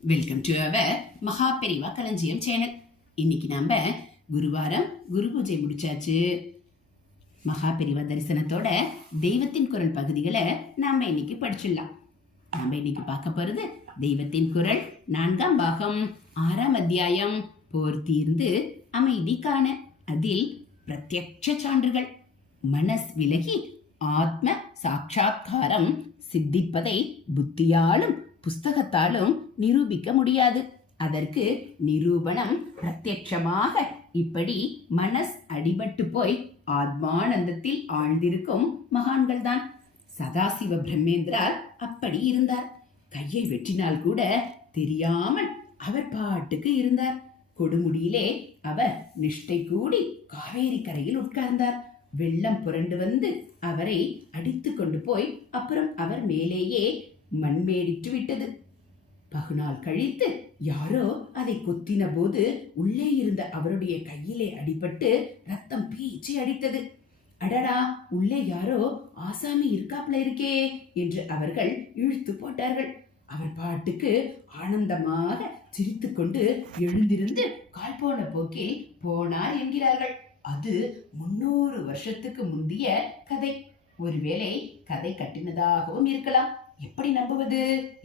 Welcome to our மகா பெரிவா களஞ்சியம் channel. இன்னைக்கு நாம குருவாரம் குரு பூஜை முடிச்சாச்சு. மகா பெரிவா தரிசனத்தோட தெய்வத்தின் குரல் பகுதிகளை நாம இன்னைக்கு படிச்சிடலாம். நாம இன்னைக்கு பார்க்க போறது தெய்வத்தின் குரல் 4ஆம் பாகம் 6ஆம் அத்தியாயம் போர் தீர்ந்து அமைதி காண. அதில் பிரத்யட்ச சான்றுகள். மனஸ் விலகி ஆத்ம சாட்சாத்காரம் சித்திப்பதை புத்தியாலும் புஸ்தகத்தாலும் நிரூபிக்க முடியாது. அதற்கு நிரூபணம் பிரத்யட்சமாக இப்படி மனஸ் அடிபட்டு போய் ஆத்மானந்தத்தில் ஆழ்ந்திருக்கும் மகான்கள் தான். சதாசிவ பிரம்மேந்திரார் அப்படி இருந்தார். கையை வெட்டினால் கூட தெரியாமல் அவர் பாட்டுக்கு இருந்தார். கொடுமுடியிலே அவர் நிஷ்டை கூடி காவேரி கரையில் உட்கார்ந்தார். வெள்ளம் புரண்டு வந்து அவரை அடித்து கொண்டு போய் அப்புறம் அவர் மேலேயே மண்மேடிட்டு விட்டது. பகுநாள் கழித்து யாரோ அதை கொத்தின போது உள்ளே இருந்த அவருடைய கையிலே அடிபட்டு ரத்தம் பீச்சி அடித்தது. அடடா, உள்ளே யாரோ ஆசாமி இருக்காப்ல இருக்கே என்று அவர்கள் இழுத்து போட்டார்கள். அவர் பாட்டுக்கு ஆனந்தமாக சிரித்து கொண்டு எழுந்திருந்து கால் போன போக்கில் போனார் என்கிறார்கள். அது 300 வருஷத்துக்கு முந்திய கதை. ஒருவேளை கதை கட்டினதாகவும் இருக்கலாம். எப்படி நம்புவது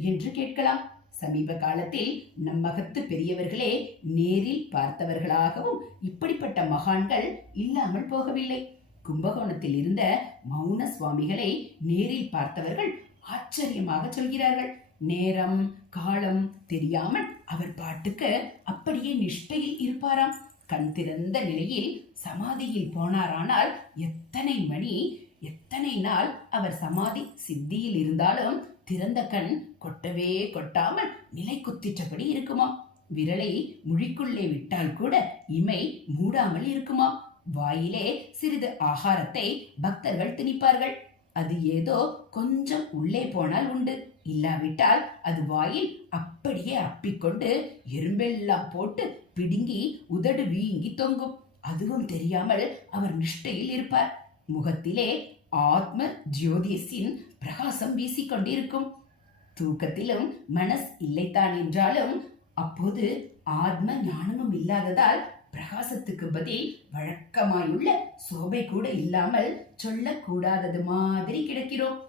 என்று கேட்கலாம். சமீப காலத்தில் நம்மகத்து பெரியவர்களே நேரில் பார்த்தவர்களாகவும் இப்படிப்பட்ட மகான்கள் இல்லாமல் போகவில்லை. கும்பகோணத்தில் இருந்த மௌன சுவாமிகளை நேரில் பார்த்தவர்கள் ஆச்சரியமாக சொல்கிறார்கள். நேரம் காலம் தெரியாமல் அவர் பாட்டுக்கு அப்படியே நிஷ்டையில் இருப்பாராம். கண் திறந்த நிலையில் சமாதியில் போனாரானால் எத்தனை மணி எத்தனை நாள் அவர் சமாதி சித்தியில் இருந்தாலும் திறந்த கண் கொட்டவே கொட்டாமல் நிலை குத்திட்டபடி இருக்குமா. விரலை முழிக்குள்ளே விட்டால் கூட இமை மூடாமல் இருக்குமா. வாயிலே சிறிது ஆகாரத்தை பக்தர்கள் திணிப்பார்கள். அது ஏதோ கொஞ்சம் உள்ளே போனால் உண்டு, இல்லாவிட்டால் அது வாயில் அப்படியே அப்பிக்கொண்டு எறும்பெல்லாம் போட்டு பிடுங்கி உதடு வீங்கி தொங்கும். அதுவும் தெரியாமல் அவர் நிஷ்டையில் இருப்பார். முகத்திலே ஆத்ம ஜோதிஷின் பிரகாசம் வீசிக்கொண்டிருக்கும். தூக்கத்திலும் மனஸ் இல்லைத்தான் என்றாலும் அப்போது ஆத்ம ஞானமும் இல்லாததால் பிரகாசத்துக்கு பதில் வழக்கமாயுள்ள சோபை கூட இல்லாமல் சொல்லக்கூடாதது மாதிரி கிடக்கிறோம்.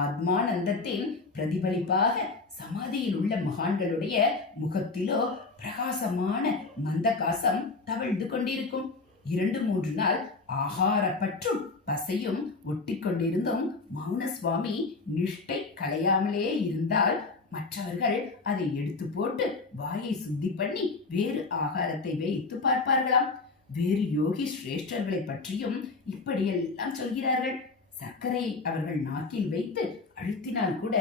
ஆத்மானந்தத்தின் பிரதிபலிப்பாக சமாதியில் உள்ள மகான்களுடைய முகத்திலோ பிரகாசமான மந்தகாசம் தவழ்ந்து கொண்டிருக்கும். 2-3 நாள் ஆகார பற்றும் பசையும் ஒட்டி கொண்டிருந்தும் மௌன சுவாமி நிஷ்டை களையாமலே இருந்தால் மற்றவர்கள் அதை எடுத்து போட்டு வாயை சுத்தி பண்ணி வேறு ஆகாரத்தை வைத்து பார்ப்பார்களாம். வேறு யோகி சிரேஷ்டர்களை பற்றியும் இப்படியெல்லாம் சொல்கிறார்கள். சர்க்கரை அவர்கள் நாக்கில் வைத்து அழுத்தினால் கூட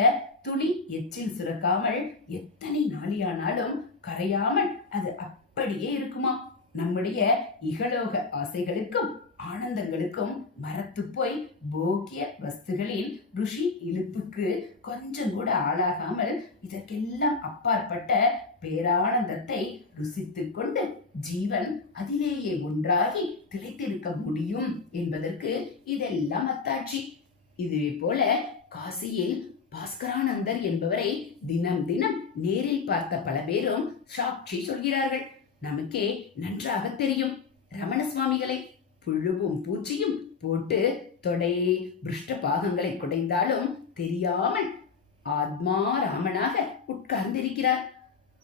துளி எச்சில் சுரக்காமல் எத்தனை நாளியானாலும் கரையாமல் அது அப்படியே இருக்குமா. நம்முடைய இகலோக ஆசைகளுக்கும் ஆனந்தங்களுக்கும் மரத்து போய் போக்கிய வஸ்துகளின் ருஷி இழுப்புக்கு கொஞ்சம் கூட ஆளாகாமல் இதற்கெல்லாம் அப்பாற்பட்ட பேரானந்தத்தை ருசித்துக் கொண்டு ஜீவன் அதிலேயே ஒன்றாகி திளைத்திருக்க முடியும் என்பதற்கு இதெல்லாம் அத்தாட்சி. இதே போல காசியில் பாஸ்கரானந்தர் என்பவரை தினம் தினம் நேரில் பார்த்த பல பேரும் சாட்சி சொல்கிறார்கள். நமக்கே நன்றாக தெரியும். ரமண சுவாமிகளை புழுவும் பூச்சியும் போட்டு தொடை பிருஷ்ட பாகங்களை குடைந்தாலும் தெரியாமல் ஆத்மா ராமனாக உட்கார்ந்திருக்கிறார்.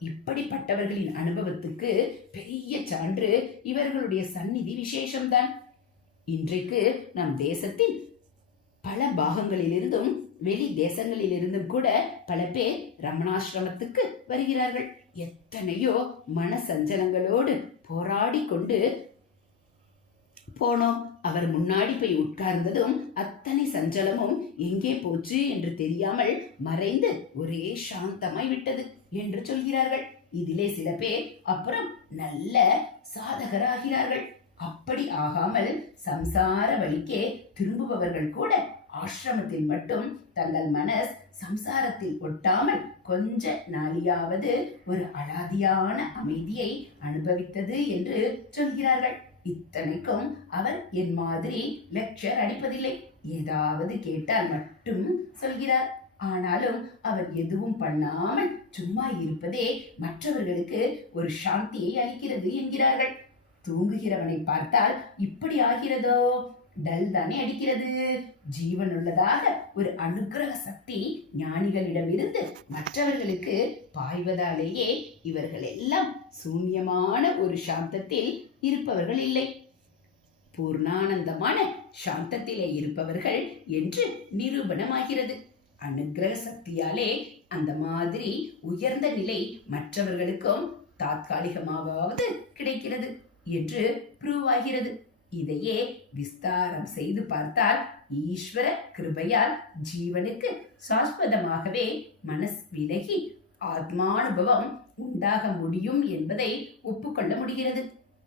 இப்படிப்பட்டவர்களின் அனுபவத்துக்கு பெரிய சான்று இவர்களுடைய சந்நிதி விசேஷம்தான். இன்றைக்கு நம் தேசத்தின் பல பாகங்களிலிருந்தும் வெளி தேசங்களிலிருந்தும் கூட பல பேர் ரமணாசிரமத்துக்கு வருகிறார்கள். எத்தனையோ மன சஞ்சலங்களோடு போராடி கொண்டு போனோம். அவர் முன்னாடி போய் உட்கார்ந்ததும் அத்தனை சஞ்சலமும் எங்கே போச்சு என்று தெரியாமல் மறைந்து ஒரே சாந்தமாய் விட்டது என்று சொல்கிறார்கள். இதிலே சில பேர் அப்புறம் நல்ல சாதகராகிறார்கள். அப்படி ஆகாமல் சம்சார வழிக்கே திரும்புபவர்கள் கூட ஆசிரமத்தில் மட்டும் தங்கள் மனஸ் சம்சாரத்தில் ஒட்டாமல் கொஞ்ச நாளியாவது ஒரு அலாதியான அமைதியை அனுபவித்தது என்று சொல்கிறார்கள். இத்தனைக்கும் அவர் என் மாதிரி லெக்சர் அடிப்பதில்லை. ஏதாவது கேட்டால் மட்டும் சொல்கிறார். ஆனாலும் அவர் எதுவும் பண்ணாமல் சும்மா இருப்பதே மற்றவர்களுக்கு ஒரு சாந்தியை அளிக்கிறது என்கிறார்கள். தூங்குகிறவனை பார்த்தால் இப்படி ஆகிறதோ? டல் தானே அடிக்கிறது. ஜீவன் உள்ளதாக ஒரு அனுக்கிரக சக்தி ஞானிகளிடமிருந்து மற்றவர்களுக்கு பாய்வதாலேயே இவர்கள் எல்லாம் சூன்யமான ஒரு சாந்தத்தில் இருப்பவர்கள் இல்லை, பூர்ணானந்தமான சாந்தத்திலே இருப்பவர்கள் என்று நிரூபணமாகிறது. அனுக்கிரக சக்தியாலே அந்த மாதிரி உயர்ந்த நிலை மற்றவர்களுக்கும் தற்காலிகமாவது கிடைக்கிறது என்று ப்ரூவ் ஆகிறது. இதையே விஸ்தாரம் செய்து பார்த்தால் ஈஸ்வர கிருபையால் ஜீவனுக்கு சாஸ்வதமாகவே மனஸ் விலகி ஆத்மானுபவம் உண்டாக முடியும் என்பதை ஒப்புக்கொள்ள முடிகிறது.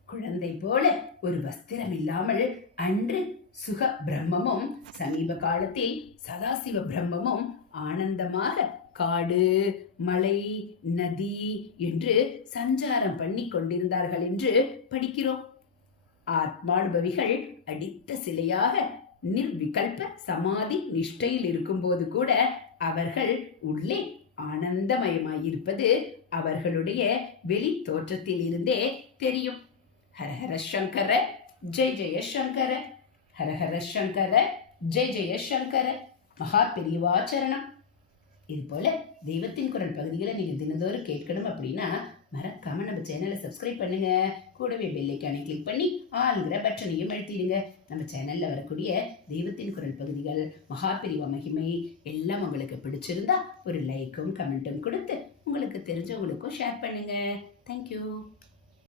குழந்தை போல ஒரு வஸ்திரம் இல்லாமல் அன்று சுக பிரம்மமும் சமீப காலத்தில் சதாசிவ பிரம்மமும் ஆனந்தமாக காடு, மலை, நதி என்று சஞ்சாரம் பண்ணி கொண்டிருந்தார்கள் என்று படிக்கிறோம். ஆத்மானுபவிகள் அடித்த சிலையாக நிர்விகல்ப சமாதி நிஷ்டையில் இருக்கும்போது கூட அவர்கள் உள்ளே ஆனந்தமயமாயிருப்பது அவர்களுடைய வெளி தோற்றத்தில் இருந்தே தெரியும். ஹரஹர சங்கர ஜெய ஜெய சங்கர, ஹரஹர சங்கர ஜெய ஜெய சங்கர. மகா பெரியவாச்சரணம். இது போல தெய்வத்தின் குரல் பகுதிகளை நீங்க தினந்தோறும் கேட்கணும் அப்படின்னா மறக்காம நம்ம சேனலை சப்ஸ்கிரைப் பண்ணுங்க. கூடவே பெல் ஐகானை கிளிக் பண்ணி ஆளுங்கிற பட்டனையும் அழுத்திடுங்க. நம்ம சேனல்ல வரக்கூடிய தெய்வத்தின் குரல் பகுதிகள், மகா பெரியவா மகிமை எல்லாம் உங்களுக்கு பிடிச்சிருந்தா ஒரு லைக்கும் கமெண்ட்டும் கொடுத்து உங்களுக்கு தெரிஞ்சவங்களுக்கும் ஷேர் பண்ணுங்க. தேங்க்யூ.